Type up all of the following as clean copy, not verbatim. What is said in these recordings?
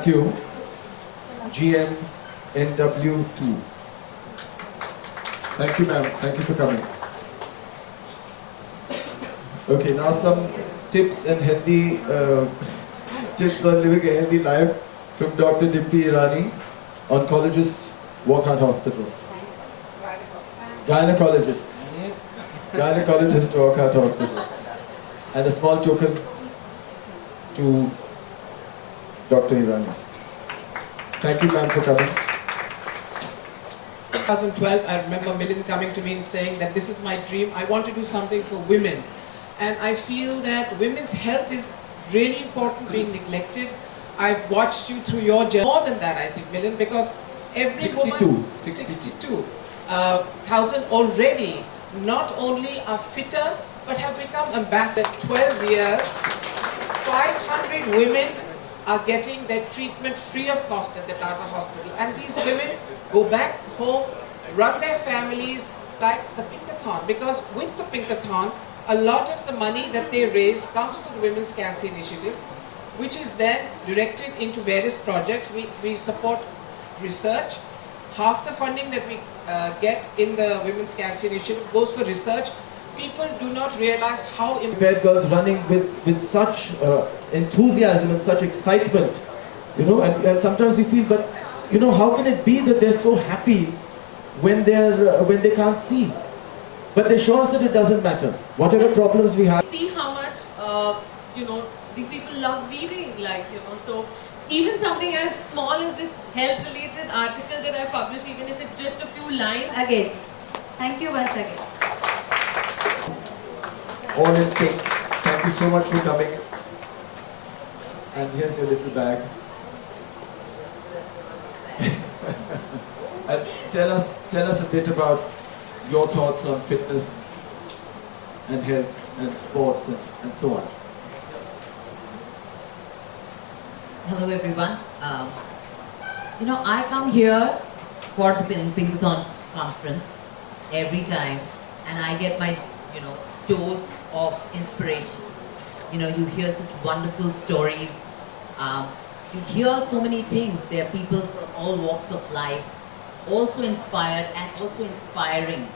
Matthew, GM NW2. Thank you, ma'am. Thank you for coming. Okay, now some tips and Hindi tips on living a healthy life from Dr. Dimpy Irani, oncologist, Wockhardt Hospital. Gynecologist. Gynecologist, Wockhardt Hospital. And a small token to Dr. Irani. Thank you, ma'am, for coming. 2012, I remember Milind coming to me and saying that this is my dream, I want to do something for women. And I feel that women's health is really important, being neglected. I've watched you through your journey. More than that, I think, Milind, because every 62. woman, 62,000 already not only are fitter, but have become ambassadors. 12 years, 500 women are getting their treatment free of cost at the Tata Hospital. And these women go back home, run their families like the Pinkathon. Because with the Pinkathon, a lot of the money that they raise comes to the Women's Cancer Initiative, which is then directed into various projects. We support research. Half the funding that we get in the Women's Cancer Initiative goes for research. People do not realize how Impaired girls running with such enthusiasm and such excitement, you know, and sometimes we feel, but you know, how can it be that they're so happy when they can't see? But they show us that it doesn't matter. Whatever problems we have. See how much, you know, these people love reading, like, you know, so even something as small as this health-related article that I publish, even if it's just a few lines. Again, thank you once again. All in pink. Thank you so much for coming. And here's your little bag. And tell us a bit about your thoughts on fitness and health and sports and so on. Hello everyone. You know, I come here for the Pinkathon conference every time, and I get my, you know, dose of inspiration. You know, you hear such wonderful stories. You hear so many things. There are people from all walks of life, also inspired and also inspiring.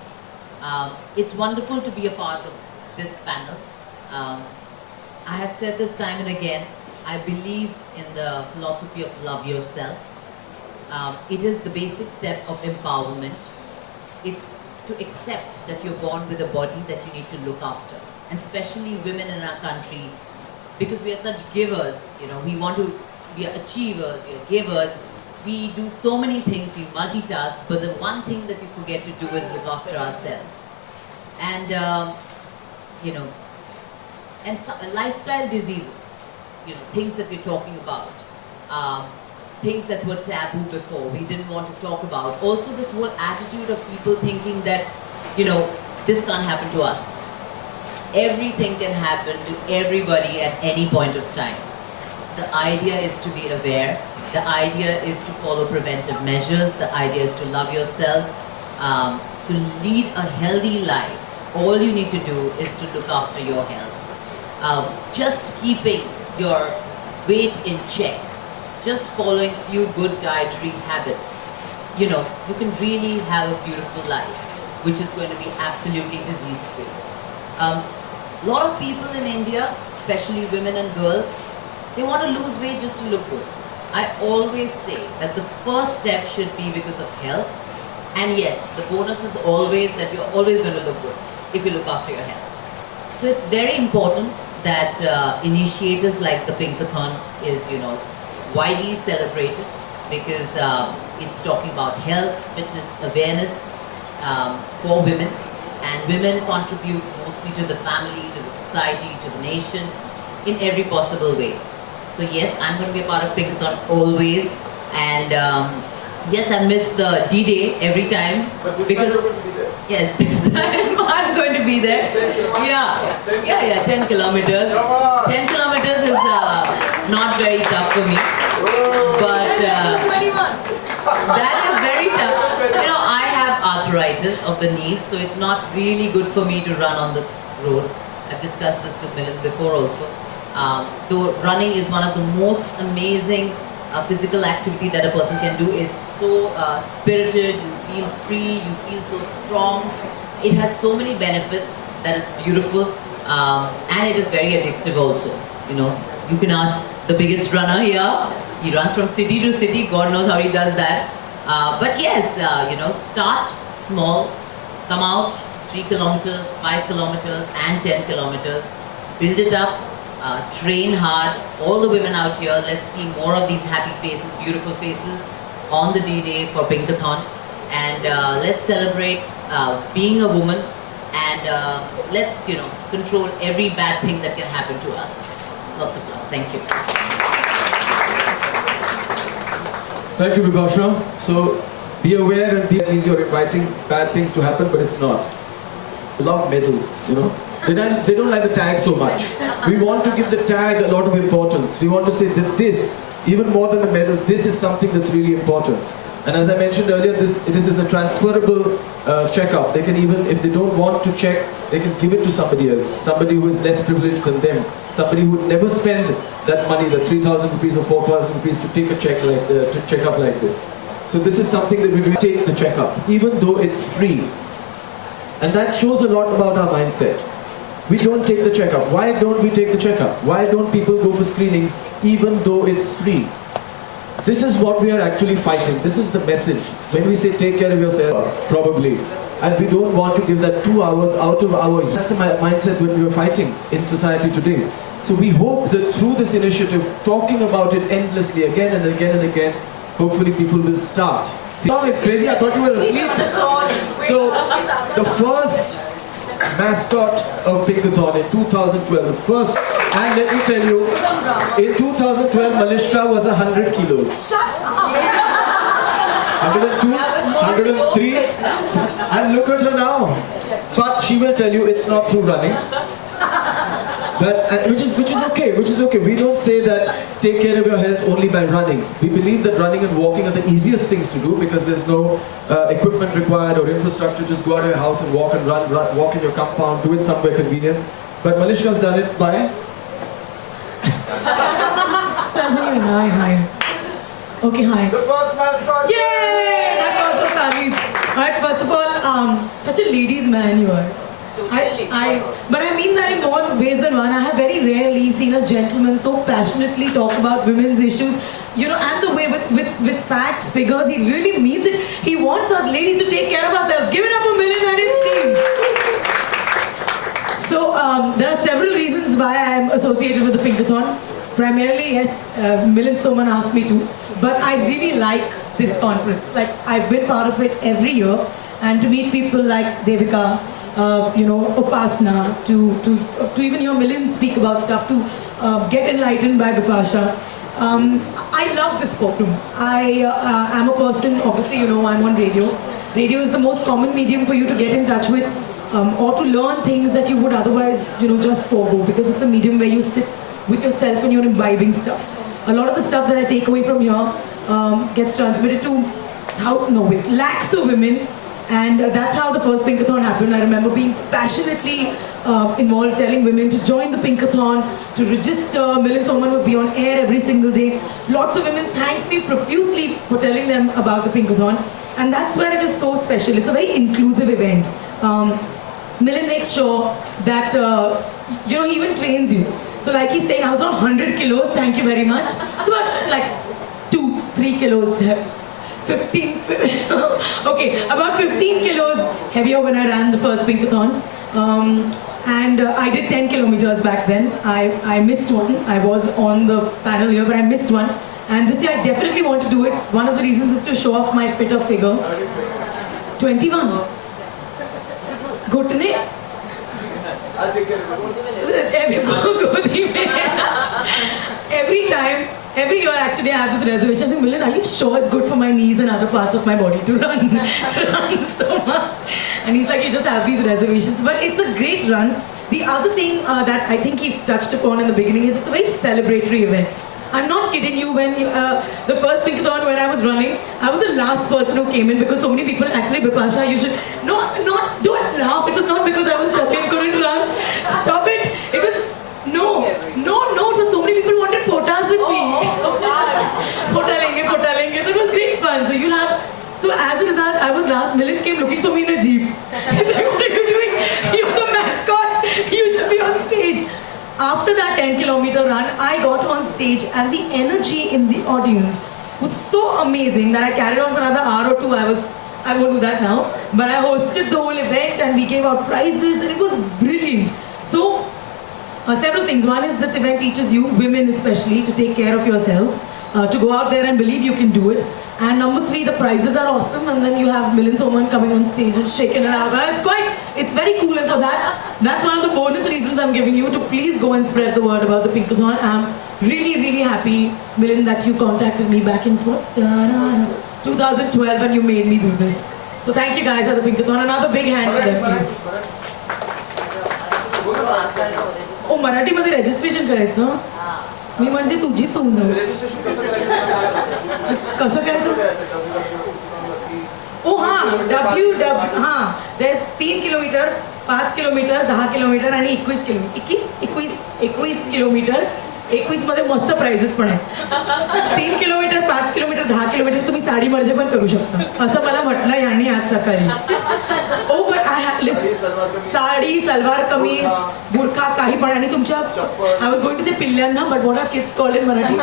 It's wonderful to be a part of this panel. I have said this time and again, I believe in the philosophy of love yourself. It is the basic step of empowerment. It's to accept that you're born with a body that you need to look after. And especially women in our country, because we are such givers, you know, we want to be achievers, we are givers. We do so many things, we multitask, but the one thing that we forget to do is look after ourselves. And, you know, and so, lifestyle diseases, you know, things that we're talking about, things that were taboo before, we didn't want to talk about. Also this whole attitude of people thinking that, you know, this can't happen to us. Everything can happen to everybody at any point of time. The idea is to be aware. The idea is to follow preventive measures. The idea is to love yourself, to lead a healthy life. All you need to do is to look after your health. Just keeping your weight in check, just following few good dietary habits, you know, you can really have a beautiful life, which is going to be absolutely disease-free. A lot of people in India, especially women and girls, they want to lose weight just to look good. I always say that the first step should be because of health. And yes, the bonus is always that you're always going to look good if you look after your health. So it's very important that initiatives like the Pinkathon is, you know, widely celebrated, because it's talking about health, fitness, awareness for women. And women contribute mostly to the family, to the society, to the nation, in every possible way. So yes, I'm going to be a part of Pinkathon always, and yes, I miss the D-Day every time, because yes, this time I'm going to be there. Yeah, 10 kilometers. 10 kilometers is not very tough for me, but that is very tough. You know, I have arthritis of the knees, so it's not really good for me to run on this road. I've discussed this with Milind before also. Though running is one of the most amazing physical activity that a person can do. It's so spirited, you feel free, you feel so strong. It has so many benefits that is beautiful, and it is very addictive also. You know, you can ask the biggest runner here. He runs from city to city. God knows how he does that. But yes, you know, start small, come out 3 kilometers, 5 kilometers, and 10 kilometers. Build it up. Train hard. All the women out here, let's see more of these happy faces, beautiful faces on the D-Day for Pinkathon. And let's celebrate being a woman, and let's, you know, control every bad thing that can happen to us. Lots of love. Thank you. Thank you, Bipasha. So be aware, and that means you're inviting bad things to happen, but it's not. Love medals, you know. They don't like the tag so much. We want to give the tag a lot of importance. We want to say that this, even more than the medal, this is something that's really important. And as I mentioned earlier, this is a transferable checkup. They can even, if they don't want to check, they can give it to somebody else, somebody who is less privileged than them, somebody who would never spend that money, the 3,000 rupees or 4,000 rupees to take a checkup like this. So this is something that we will take the checkup, even though it's free. And that shows a lot about our mindset. We don't take the checkup. Why don't we take the checkup? Why don't people go for screenings even though it's free? This is what we are actually fighting. This is the message. When we say take care of yourself, probably. And we don't want to give that 2 hours out of our... That's the mindset when we are fighting in society today. So we hope that through this initiative, talking about it endlessly again and again and again, hopefully people will start. Oh, it's crazy. I thought you were asleep. So the first mascot of Pinkathon in 2012, the first, and let me tell you, in 2012 Malishka was 100 kilos. 102, 103, and look at her now. But she will tell you it's not through running. But, which is okay. We don't say that take care of your health only by running. We believe that running and walking are the easiest things to do because there's no equipment required or infrastructure. Just go out of your house and walk and run, walk in your compound, do it somewhere convenient. But Malishka's done it by... Hi. Okay, hi. The first mascot! Yay! That was so funny. Alright, first of all, such a ladies' man you are. But I mean that in more ways than one. I have very rarely seen a gentleman so passionately talk about women's issues, you know, and the way with facts, figures, he really means it. He wants us ladies to take care of ourselves. Give it up for Milind and his team. So there are several reasons why I am associated with the Pinkathon. Primarily, yes, Milind Soman asked me to, but I really like this conference. Like, I've been part of it every year, and to meet people like Devika, you know, Upasna, to even hear Milind speak about stuff, to get enlightened by Bipasha. I love this forum. I am a person, obviously, you know, I'm on radio. Radio is the most common medium for you to get in touch with or to learn things that you would otherwise, you know, just forego, because it's a medium where you sit with yourself and you're imbibing stuff. A lot of the stuff that I take away from here gets transmitted to lakhs of women. And that's how the first Pinkathon happened. I remember being passionately involved, telling women to join the Pinkathon, to register. Milind Soman would be on air every single day. Lots of women thanked me profusely for telling them about the Pinkathon. And that's where it is so special. It's a very inclusive event. Milind makes sure that, you know, he even trains you. So like he's saying, I was on 100 kilos, thank you very much. It's about like 2-3 kilos 15, okay, about 15 kilos heavier when I ran the first Pinkathon. And I did 10 kilometers back then. I missed one. I was on the panel here, but I missed one. And this year I definitely want to do it. One of the reasons is to show off my fitter figure. 21. Ghutne. I'll take care of Every year actually I have this reservation. I think, Milind, are you sure it's good for my knees and other parts of my body to run so much? And he's like, you just have these reservations. But it's a great run. The other thing that I think he touched upon in the beginning is it's a very celebratory event. I'm not kidding you, when the first Pinkathon when I was running, I was the last person who came in because so many people, actually, Bipasha, you should, don't laugh. It was not because I was chubby and couldn't run. Stop it. It was, no, it was so many people wanted photos with me. Photos I was last. Milind came looking for me in a jeep. He's like, what are you doing? You're the mascot. You should be on stage. After that 10-kilometer run, I got on stage and the energy in the audience was so amazing that I carried on for another hour or two. I won't do that now. But I hosted the whole event and we gave out prizes and it was brilliant. So, several things. One is this event teaches you, women especially, to take care of yourselves, to go out there and believe you can do it. And number 3, the prizes are awesome, and then you have Milind Soman coming on stage and shaking it out. It's very cool, and for that's one of the bonus reasons I'm giving you to please go and spread the word about the Pinkathon. I'm really, really happy, Milind, that you contacted me back in 2012 and you made me do this. So thank you guys at the Pinkathon. Another big hand for them, please. Oh, मराठीमध्ये registration करायचं? मी म्हणजे तुझीच होऊन जाऊ. कसं करायचं? ओ हां, हां, there's 3 kilometre, 5 kilometre, 10 kilometre आणि 21 किलोमीटर. 21 मध्ये मस्त प्राइजेस पण आहेत. 3 किलोमीटर, 5 किलोमीटर, 10 किलोमीटर तुम्ही साडीमध्ये पण करू शकता असं मला म्हटलं यांनी आज सकाळी. ओ बट आय साडी, सलवार कमीज, बुरखा काही पण आणि तुमच्या I was going to say पिल्ल्यांना but what are kids called in Marathi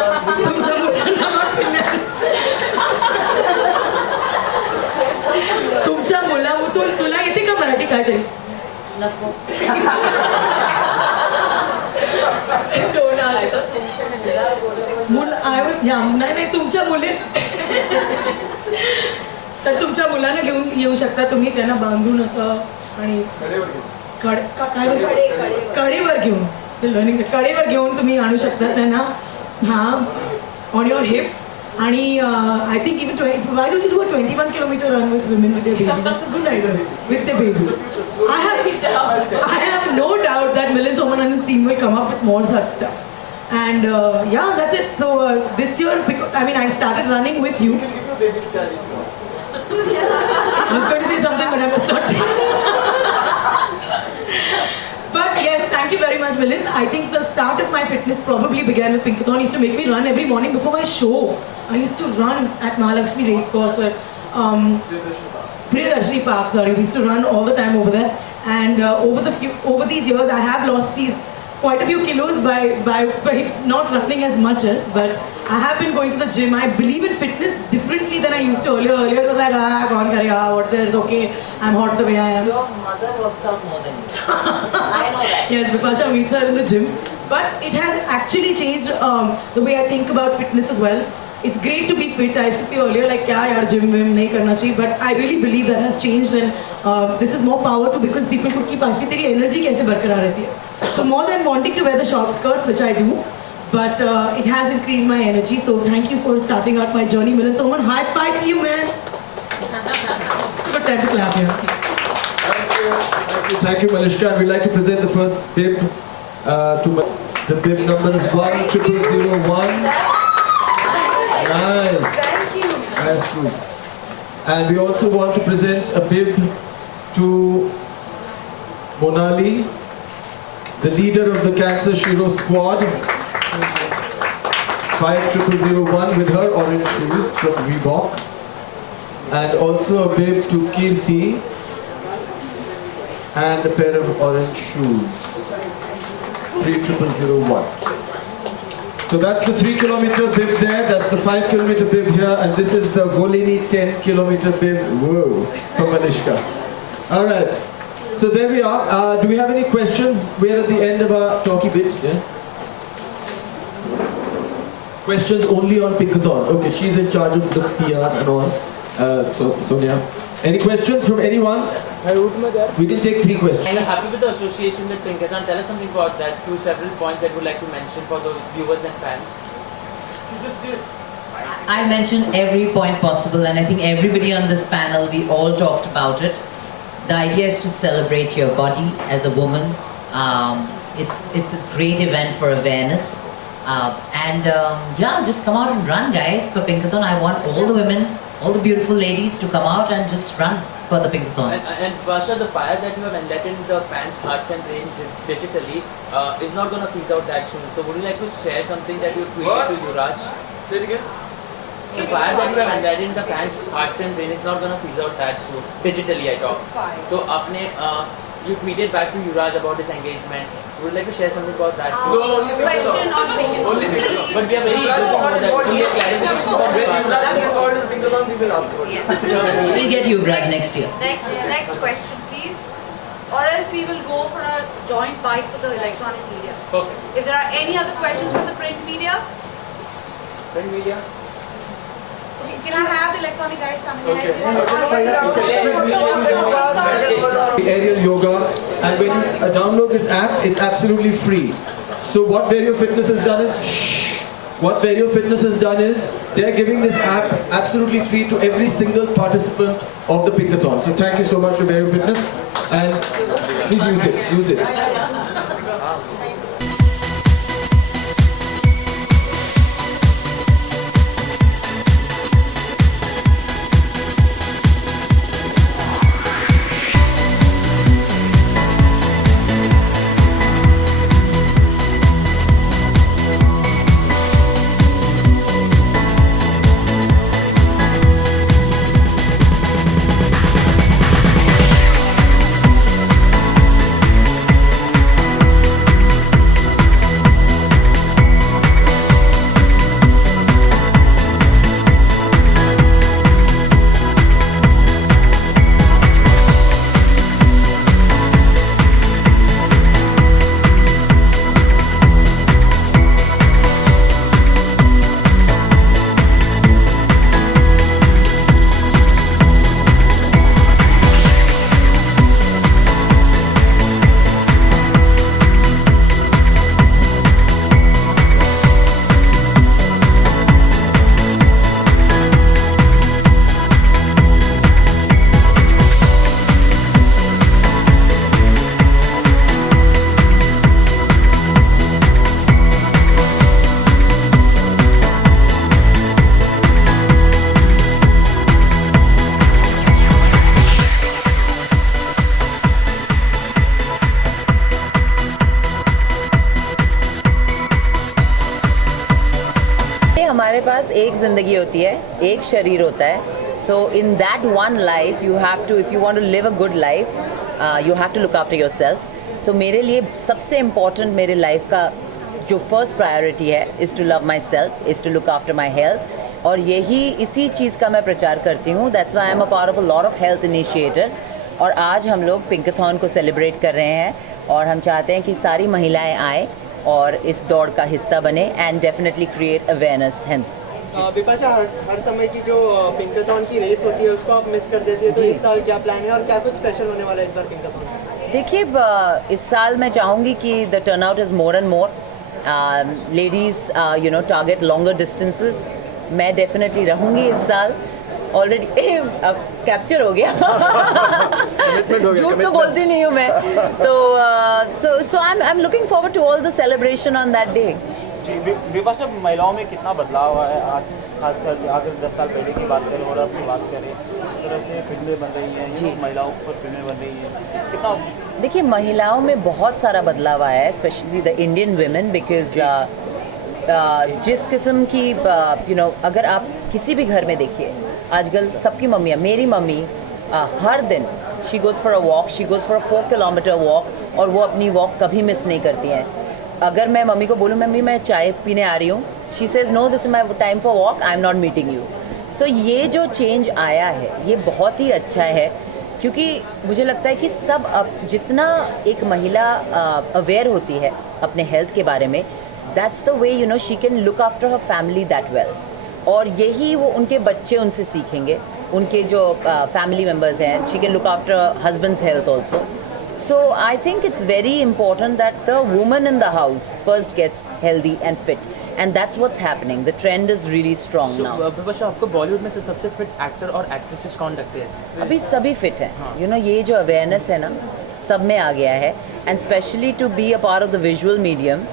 तुमच्या मुलांना तुमच्या मुलातून तुला येते का मराठी काहीतरी? नको. नाही तुमच्या मुली तर तुमच्या मुलांना घेऊन येऊ शकता तुम्ही त्यांना बांधून असं आणि कडेवर घेऊन कडेवर घेऊन तुम्ही आणू शकता त्यांना ऑन युअर हिप आणि I think even why don't you do a 21 kilometer run with women with their babies? That's a good idea with their babies. I have no doubt that Milind Soman and his team will come up with more such stuff. And yeah, that's it. So this year, I started running with you. I was going to say something, but I must not say. But yes, thank you very much, Milind. I think the start of my fitness probably began with Pinkathon. He used to make me run every morning before my show. I used to run at Mahalakshmi Racecourse at Priyadarshini Park. Sorry, we used to run all the time over there. And over these years, I have lost quite a few kilos by not running as much as, but I have been going to the gym. I believe in fitness differently than I used to earlier. Earlier it was like, kaun karega, what there is okay, I'm hot the way I am. Your mother works out more than you. I know that. Yes, Bipasha meets her in the gym. But it has actually changed the way I think about fitness as well. It's great to be fit. I used to be earlier like, kya yaar, gym nahi karna chahiye. But I really believe that has changed, and this is more power to because people could keep asking, teri energy kaise barqarar rehti hai? So more than wanting to wear the short skirts, which I do, but it has increased my energy. So thank you for starting out my journey, Milind Soman. High five to you, man. Good time to clap here. Thank you, Malishka. We'd like to present the first bib the bib number is 10001. Nice. Thank you. Nice shoes. And we also want to present a bib to Monali, the leader of the Cancer Shiro squad. 5001 with her orange shoes from Reebok. And also a bib to Kirti and a pair of orange shoes. 3001. So that's the 3 kilometer bib there, that's the 5 kilometer bib here, and this is the Volini 10 kilometer bib, whoa, from Malishka. Alright, so there we are. Do we have any questions? We're at the end of our talky bit. Yeah? Questions only on Pinkathon. Okay, she's in charge of the PR and all. So Sonia. Any questions from anyone? We can take 3 questions. Are you happy with the association with Pinkathon? Tell us something about that. Several points that you would like to mention for the viewers and fans. I mentioned every point possible, and I think everybody on this panel, we all talked about it. The idea is to celebrate your body as a woman. It's a great event for awareness. Yeah, just come out and run, guys, for Pinkathon. I want all the women, all the beautiful ladies to come out and just run for the Pinkathon. And Vasha, the fire that you have enlightened the fans' hearts and brains digitally is not going to fizzle out that soon. So would you like to share something that you tweeted to Yuvraj? Say it again. The fire that you have embedded in the fans' hearts and brain is not gonna fizzle out that soon. Digitally, I talk. So, आपने you tweeted back to Yuvraj about his engagement. Would you like to share something about that? Question on Pinkathon. But we are very eager to know that. We need clarification from the Yes. We'll get Yuvraj next year. Next question, please. Or else we will go for a joint bite for the electronic media. Okay. If there are any other questions from the print media, Print media. okay, can I have the electronic guys coming in? Aerial yoga, and when you download this app, it's absolutely free. So what Vario Fitness has done is, they're giving this app absolutely free to every single participant of the Pinkathon. So thank you so much to Vario Fitness, and please use it. हमारे पास एक ज़िंदगी होती है, एक शरीर होता है. So in that one life you have to, if you want to live a good life, you have to look after yourself. So मेरे लिए सबसे important मेरे life का जो first priority है is to love myself, is to look after my health. और यही इसी चीज़ का मैं प्रचार करती हूँ. That's why I'm a part of a lot of health initiators. और आज हम लोग पिंकाथॉन को सेलिब्रेट कर रहे हैं और हम चाहते हैं कि सारी महिलाएं आए और इस दौड़ का हिस्सा बने and definitely create awareness. Hence Bipasha, हर समय की जो पिंकाथॉन की रेस होती है उसको आप मिस कर देती है, तो इस साल क्या प्लान है और क्या कुछ स्पेशल होने वाला है इस बार पिंकाथॉन? देखिए, इस साल मैं चाहूँगी कि the turnout is more and more. Ladies target longer distances. मैं डेफिनेटली रहूँगी इस साल. ऑलरेडी अब कैप्चर हो गया. झूठ तो बोलती नहीं हूँ मैं. तो so I am looking forward to all the celebration on that day. जी, विपाशा, महिलाओं में कितना बदलाव है आज, खासकर अगर 10 साल पहले की बात करें और अब की बात करें, जिस तरह से फिल्में बन रही हैं, महिलाओं पर फिल्में बन रही हैं, कितना? देखिए, महिलाओं में बहुत सारा बदलाव आया है, specially the Indian women, because जिस किस्म की अगर आप किसी भी घर में देखिए, आजकल सबकी मम्मियाँ, मेरी मम्मी हर दिन she goes for a walk, she goes for a 4 kilometre walk, और वो अपनी वॉक कभी मिस नहीं करती हैं. अगर मैं मम्मी को बोलूँ, मम्मी मैं चाय पीने आ रही हूँ, she says no, this is my time for walk, I am not meeting you. So ये जो चेंज आया है ये बहुत ही अच्छा है, क्योंकि मुझे लगता है कि सब अब जितना एक महिला अवेयर होती है अपने हेल्थ के बारे में, that's the way she can look after her family that well. और यही वो उनके बच्चे उनसे सीखेंगे, उनके जो फैमिली मेम्बर्स हैं, she can look after husband's health also. So I think it's very important that the woman in the house first gets healthy and fit, and that's what's happening. The trend is really strong now. Vipasha, आपको बॉलीवुड में से सबसे fit actor और actresses कौन लगते हैं? अभी सभी फिट हैं. ये जो अवेयरनेस है ना, सब में आ गया है, and especially to be a part of the visual medium,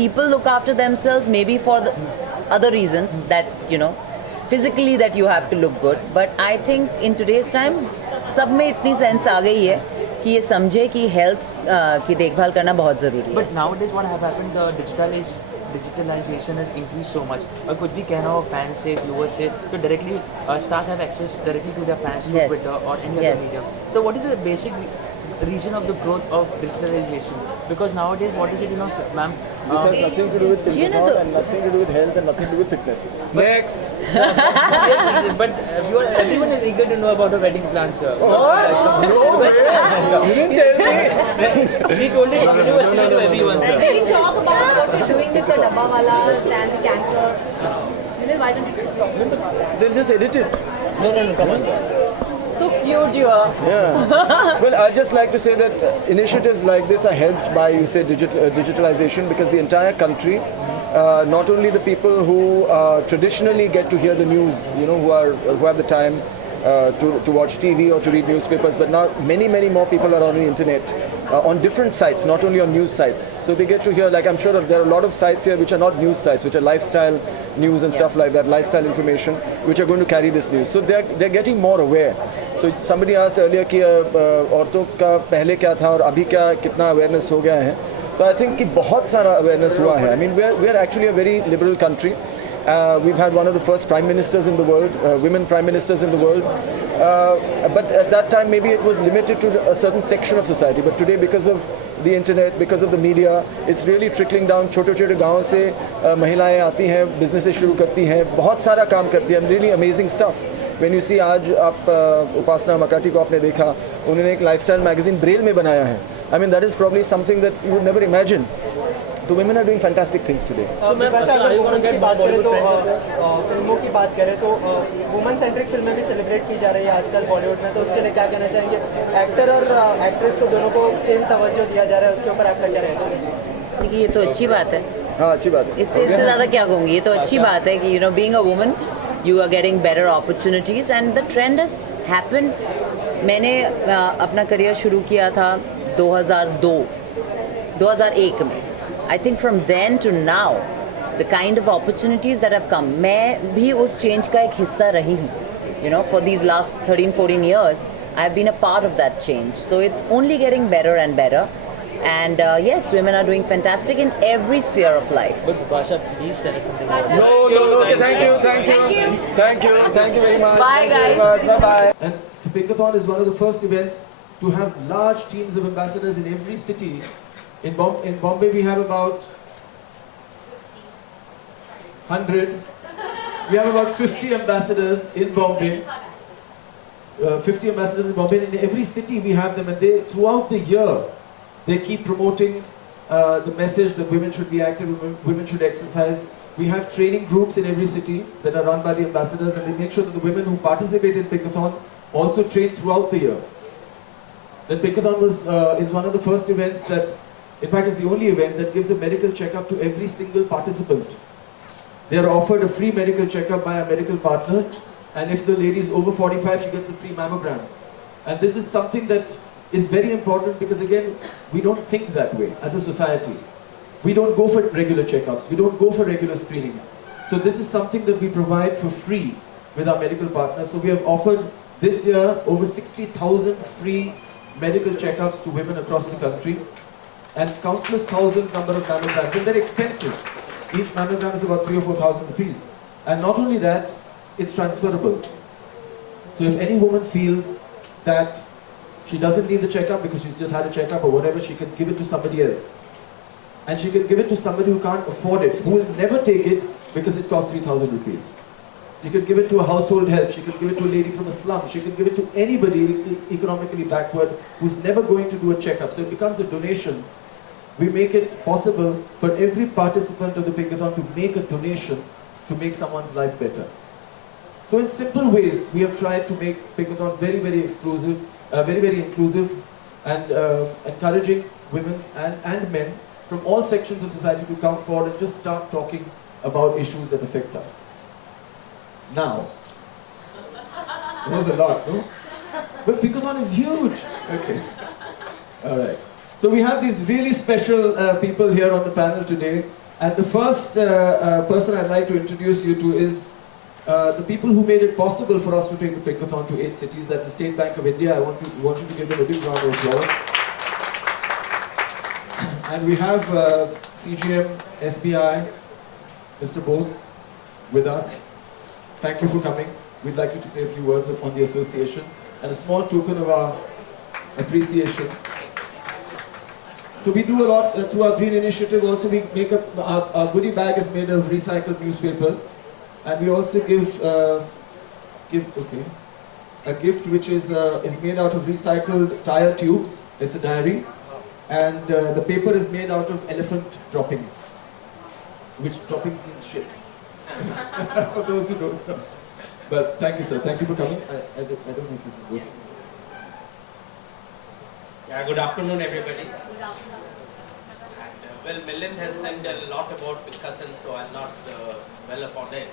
people look after themselves maybe for the other reasons that physically that you have to look good, but I think in today's time सब में इतनी sense आ गई है कि ये समझे कि health की देखभाल करना बहुत ज़रूरी है. But nowadays what have happened, the digital age digitalization has increased so much, कुछ भी कहना हो fans से, viewers से, तो directly stars have access directly to their fans through Twitter or any other medium. So what is the basic reason of the growth of digitalization? Because nowadays, what is it, ma'am? This has nothing to do with Pinkathon and nothing to do with health and nothing to do with fitness. Next. But everyone is eager to know about the wedding plans, sir. You didn't tell me. She told it universally to everyone, sir. We can talk about what we're doing with the Dabbawalas and the cancer. Milind, why don't you just talk about that? They'll just edit it. No, come on, sir. So cute you are. Yeah. Well, I'd just like to say that initiatives like this are helped by, you say, digitalization, because the entire country, not only the people who traditionally get to hear the news, who have the time to watch TV or to read newspapers, but now many more people are on the internet, on different sites, not only on news sites. So they get to hear, like I'm sure there are a lot of sites here which are not news sites, which are lifestyle news and stuff like that, lifestyle information, which are going to carry this news. So they're getting more aware. So somebody asked earlier कि औरतों का पहले क्या था और अभी क्या कितना awareness हो गया है. So I think कि बहुत सारा awareness हुआ है. I mean we are actually a very liberal country. We've had one of the first prime ministers in the world, women prime ministers in the world. But at that time maybe it was limited to a certain section of society. But today, because of the internet, because of the media, it's really trickling down. छोटे-छोटे गाँव से महिलाएं आती हैं, businesses शुरू करती हैं, बहुत सारा काम करती हैं. Really amazing stuff. When you see आज आप उपासना मकाटी को आपने देखा, उन्होंने एक lifestyle magazine ब्रेल में बनाया है. I mean that is probably something that you would never imagine. So women are doing fantastic things today. So अगर वुमेन की बात करें तो फिल्मों की बात करें तो वुमेन सेंट्रिक फिल्में भी सेलिब्रेट की जा रही है आजकल बॉलीवुड में, तो उसके लिए क्या कहना चाहेंगे? एक्टर और एक्ट्रेस को दोनों को सेम तवज्जो दिया जा रहा है, उसके ऊपर आपका क्या रिएक्शन है? देखिए ये तो अच्छी बात है. हाँ अच्छी बात है. इससे ज़्यादा क्या कहूँगी, ये तो अच्छी बात है कि being a woman you are getting better opportunities and the trend has happened. मैंने अपना करियर शुरू किया था 2001 में. I think from then to now, the kind of opportunities that have come, मैं भी उस change का एक हिस्सा रही हूँ. For these last 13-14 years, I have been a part of that change. So it's only getting better and better. And yes, women are doing fantastic in every sphere of life. But Basha, please tell us something. No. Okay, thank you very much. Bye, guys. Bye. And Pinkathon is one of the first events to have large teams of ambassadors in every city. In Bombay we have about 100. We have about 50 ambassadors in Bombay. 50 ambassadors in Bombay. In every city we have them, and they throughout the year they keep promoting the message that women should be active, women should exercise. We have training groups in every city that are run by the ambassadors, and they make sure that the women who participate in Pinkathon also train throughout the year. Then Pinkathon is one of the first events that, in fact, is the only event that gives a medical checkup to every single participant. They are offered a free medical checkup by our medical partners, and if the lady is over 45, she gets a free mammogram. And this is something that is very important because, again, we don't think that way as a society. We don't go for regular checkups, we don't go for regular screenings. So this is something that we provide for free with our medical partners. So we have offered this year over 60,000 free medical checkups to women across the country, and countless thousand number of mammograms, and they're expensive. Each mammogram is about 3,000 or 4,000 rupees. And not only that, it's transferable. So if any woman feels that she doesn't need the checkup because she's just had a checkup or whatever, she can give it to somebody else. And she can give it to somebody who can't afford it, who will never take it because it costs 3,000 rupees. She could give it to a household help, she could give it to a lady from a slum, she could give it to anybody economically backward who's never going to do a checkup. So it becomes a donation. We make it possible for every participant of the Pinkathon to make a donation to make someone's life better. So in simple ways, we have tried to make Pinkathon very, very exclusive, very inclusive, and encouraging women and men from all sections of society to come forward and just start talking about issues that affect us. Now, it was a lot, no? But Pinkathon is huge. Okay. All right. So we have these really special people here on the panel today. And the first person I'd like to introduce you to is the people who made it possible for us to take the Pinkathon to 8 cities. That's the State Bank of India. I want you to give them a big round of applause. And we have CGM, SBI, Mr. Bose, with us. Thank you for coming. We'd like you to say a few words on the association and a small token of our appreciation. So we do a lot through our green initiative. Also, we make our goodie bag is made of recycled newspapers, and we also give a gift which is made out of recycled tire tubes. It's a diary, and the paper is made out of elephant droppings, which droppings means shit. For those who don't know. But thank you, sir. Thank you for coming. I don't know if this is working. Yeah, good afternoon, everybody. Well, Milind has said a lot about Pinkathan, so I'll not dwell upon it.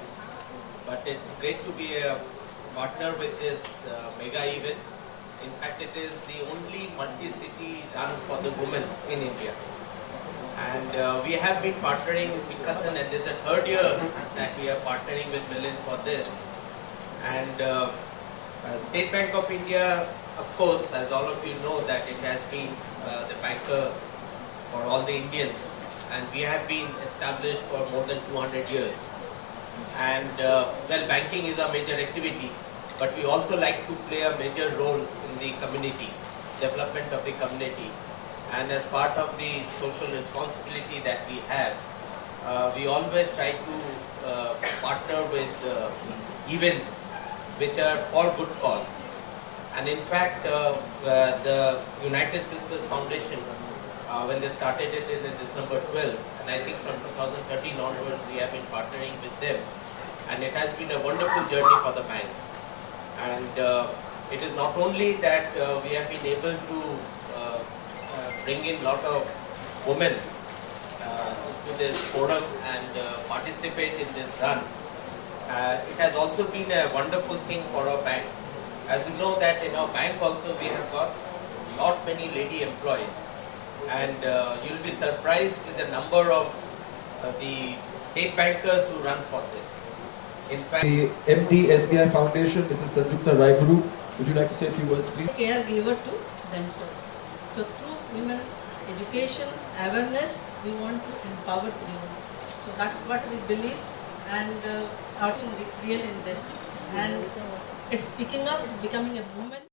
But it's great to be a partner with this mega event. In fact, it is the only multi-city run for the women in India. And we have been partnering with Pinkathan, and this is the third year that we are partnering with Milind for this. And State Bank of India, of course, as all of you know, that it has been the banker for all the Indians, and we have been established for more than 200 years. And well, banking is a major activity, but we also like to play a major role in the community, development of the community. And as part of the social responsibility that we have, we always try to partner with events which are for good cause. And in fact, the United Sisters Foundation, when they started it in December 12, and I think from 2013 onwards we have been partnering with them, and it has been a wonderful journey for the bank. And it is not only that we have been able to bring in a lot of women to this forum and participate in this run. It has also been a wonderful thing for our bank. As you know that in our bank also we have got many lady employees, and you'll be surprised with the number of the state bankers who run for this. In fact, The MD SBI Foundation, Mrs. Sanjukta Raiguru, would you like to say a few words, please? Caregiver to themselves. So through women education, awareness, we want to empower women. So that's what we believe, and are real in this. And it's picking up, it's becoming a movement.